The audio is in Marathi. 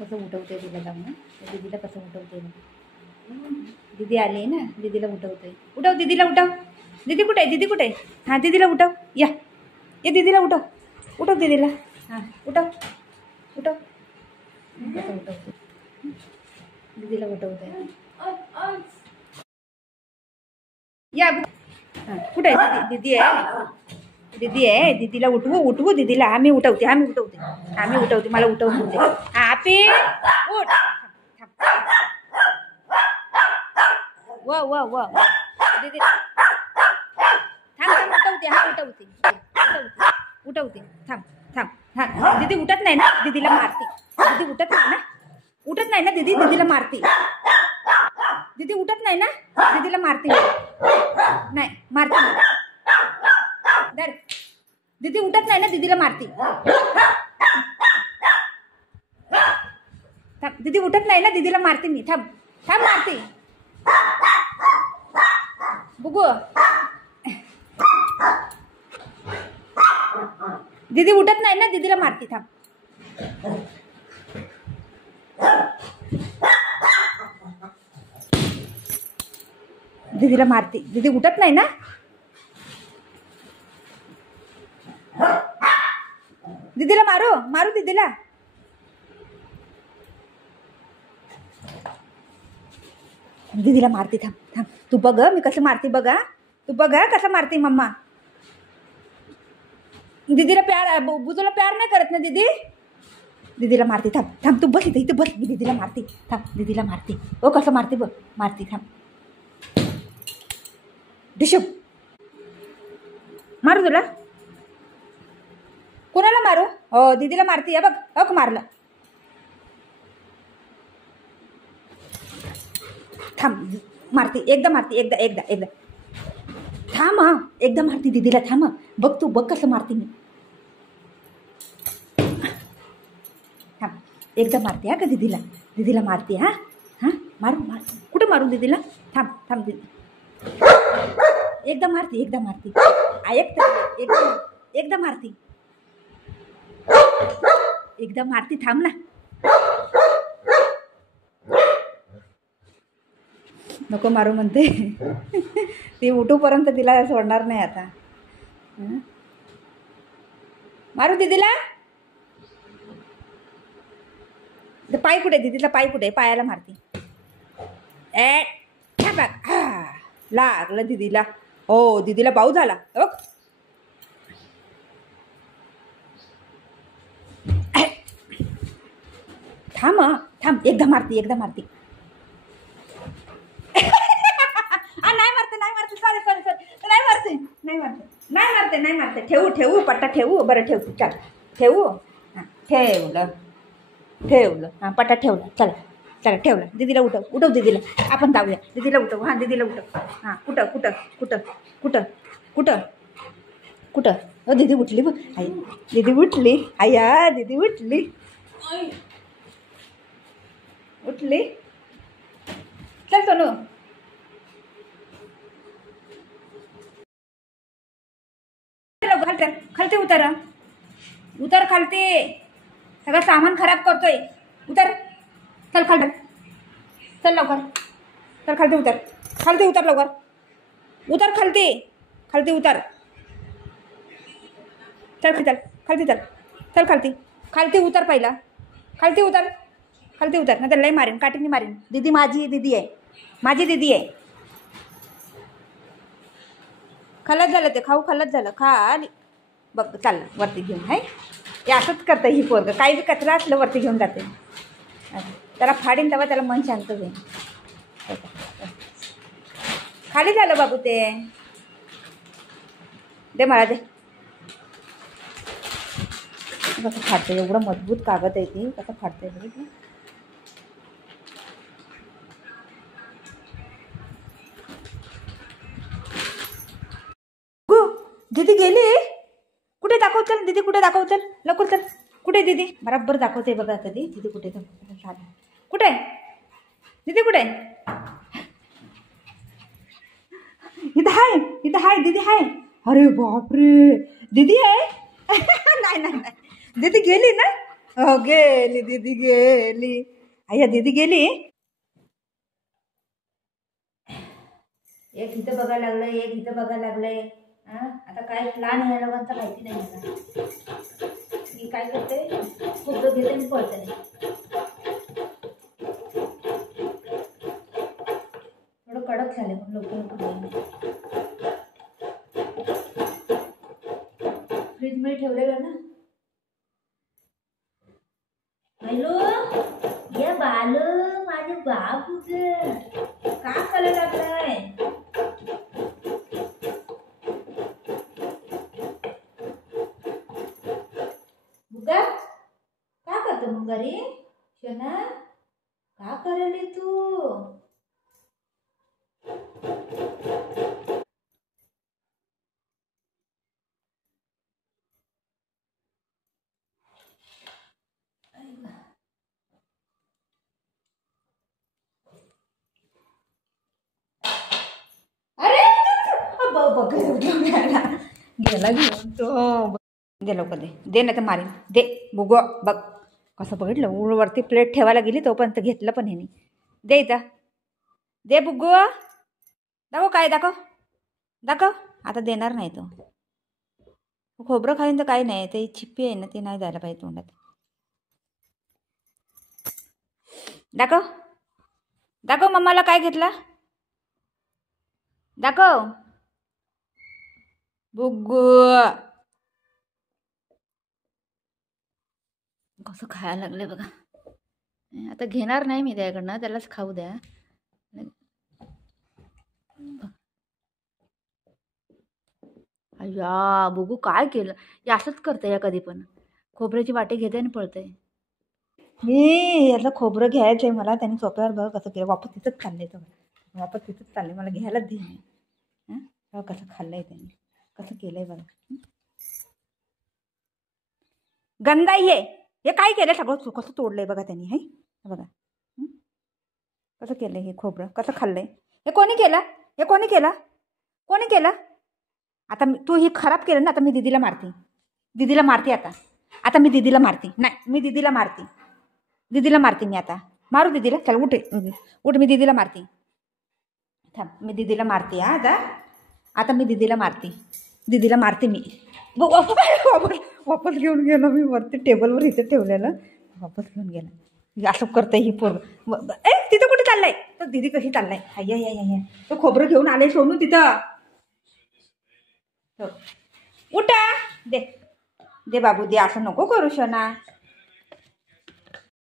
कसं उठवते तिला जाऊन ना, दीदीला कसं उठवते दीदी आली ना, दीदीला उठवते. उठव दीदीला, उठव. दीदी कुठे आहे? दीदी कुठे आहे? हां दीदीला उठव. या ये दीदीला उठव. उठव दीदीला. हां उठव उठव. कसं उठवते दीदीला, उठवते. या हां कुठे आहे दीदी? दीदी आहे, दीदी आहे. दीदीला उठवू उठवू दीदीला. आम्ही उठवते, आम्ही उठवते, आम्ही उठवते. मला उठवून होते. हां आपी उठ. व व व दीदी थांब थांब. उठवते. हां उठवते उठवते उठवते. थांब थांब. हां दीदी उठत नाही ना, दीदीला मारते. दीदी उठत नाही ना, उठत नाही ना दीदी, दीदीला मारते. दीदी उठत नाही ना, दीदीला मारते. नाही मारते दर. दीदी उठत नाही ना, दीदीला मारते. थांब. दीदी उठत नाही ना, दीदीला मारते मी. थांब थांब मारते. बघू दीदी उठत नाही ना, दीदीला मारते. थांब. दीदीला मारते. दीदी उठत नाही ना, दीदीला मारू मारू दीदीला. दीदीला मारते. थांब थांब. तू बघ मी कसं मारते बघा. तू बघ कसं मारते मम्मा. दीदीला प्यार, बुजूला प्यार नाही करत ना दीदी. दीदीला मारते. थांब थांब. तू बस इथे बस. मी दीदीला मारते. थांब. दीदीला मारते. ओ कसं मारते बघ. मारते. थांब. डिशुप मारू तुला. कोणाला मारू? हो दीदीला मारते. बघ अक मारलं. थांब. मारते. एकदा मारते. एकदा एकदा एकदा. थांब. हां एकदा मारते दीदीला. थांब. बघ तू बघ कसं मारते मी. थांब. एकदा मारते हा का दीदीला. दीदीला मारते. हां हां मारू मार. कुठं मारू दीदीला? थांब थांब. दीदी एकदा मारते. एकदा मारते. एकदा एकदा मारते. एकदा मारते. थांब ना. नको मारू म्हणते. ती उठूपर्यंत तिला सोडणार नाही आता. मारू दीदीला. पाय कुठे? दीदीचा पाय कुठे? पायाला मारते. बघ लागलं दीदीला. हो दीदीला बाऊ झाला. ओ थांब थांब. एकदा मारते. एकदा मारते. नाही मारते. नाही मारते. Sorry sorry sorry. नाही मारते. नाही मारते. नाही मारते. नाही मारते. ठेवू ठेवू. पट्टा ठेवू. बरं ठेवते. चल ठेवू. हां ठेवलं ठेवलं. हां पट्टा ठेवला. चला चला ठेवलं. दीदीला उठव. उठव दीदीला. आपण जाऊया. दीदीला उठव. हां दीदीला उठव. हां कुठं कुठं कुठं कुठं कुठं कुठं. हो दीदी उठली बघ. आई दीदी उठली. आया दीदी उठली. उठली. चल सोनू. खालते उतर. उतर खालते. सगळं सामान खराब करतोय. उतर. चल खालते. चल लवकर. चल खालते उतर. खालते उतर लवकर. उतर खालते. खालते उतर. चल चल खालते. चल चल खालते. खालते उतर पहिला. खालते उतर. खालते उतर. नाही तर लय मारेन. काठीने मारेन. दीदी माझी दीदी आहे. माझी दीदी आहे. खलत झालं ते. खाऊ खलत झालं. खाली बघ. चाललं वरती घेऊन. आहे हे असंच करतं ही पोरग. काही बी कचरा असलं वरती घेऊन जाते. त्याला फाडीन तेव्हा त्याला मन शांत होईल. खाली झालं बाबू ते. दे मला दे. कसं फाडते. एवढं मजबूत कागद आहे ते. कसं फाडते बघ. दीदी गेली. कुठे दाखवतं दीदी? कुठे दाखवतं? लवकर चल. कुठे दीदी? बराबर दाखवते बघा आता ती. दीदी कुठे? कुठे दीदी? कुठे? इथं आहे. इथं आहे दीदी आहे. अरे बापरे दीदी आहे. नाही नाही नाही. दीदी गेली ना. हो गेली दीदी गेली. अय्या दीदी गेली. एक इथं बघायला लागलंय, एक इथं बघायला लागलंय. आता काय प्लॅन या लोकांचा माहिती नाही मला. मी काय करते, खोबरं घेते आणि पळते. थोडं कडक झाले पण लवकर फ्रीज मध्ये ठेवलेलं ना. हॅलो ये बालू माझे बाबू का करायला लागलाय. बुगा का करतो मुंगारी शना का करायला तू. अरे गेला घेऊन तो. दे लवकर दे नाही तर मारीन. दे बुगो बघ कसं बघितलं. वरती प्लेट ठेवायला गेली तोपर्यंत घेतलं पण ह्यानी. दे इथं दे बुगो. दाखव काय दाखव दाखव. आता देणार नाही तो. खोबरं खाईन तर काही नाही. ते चिप्पी आहे ना ती नाही जायला पाहिजे तोंडात. दाखव दाखव मम्माला काय घेतला. दाखव बुगू कसं खायला लागले बघा. आता घेणार नाही मी त्याकडनं. त्यालाच खाऊ द्या. अय्या बुगू काय केलं. असंच करते या कधी पण. खोबऱ्याची वाटी घेते आणि पळते. मी यातलं खोबरं घ्यायचंय मला. त्यांनी सोप्यावर बघ कसं केलं. वापस तिथंच चाललंय तो. वापस तिथंच चाललंय. मला घ्यायलाच दे. बघ कसं खाल्लंय त्यांनी. कसं केलंय बघा. गंदाई हे काय केलं सगळं. कसं तोडलंय बघा त्यांनी. हे बघा कसं केलंय. हे खोबरं कसं खाल्लंय. हे कोणी केलं. हे कोणी केलं. कोणी केलं. आता तू ही खराब केलं ना. आता मी दीदीला मारते. दीदीला मारते आता. आता मी दीदीला मारते. नाही मी दीदीला मारते. दीदीला मारते मी आता. मारू दीदीला. चल उठ उठ. मी दीदीला मारते. थांब मी दीदीला मारते. आता आता मी दीदीला मारते. दीदीला मारते मी. वापस घेऊन गेलो मी. वरती टेबलवर इथे ठेवलेलं वापस घेऊन गेला. असं करतंय ही पोरं. तिथं कुठे चाललंय. तर दीदी कशी चाललाय. हाय तो खोबरं घेऊन आले सोडून तिथं. उठा दे दे बाबू दे. असं नको करू शना.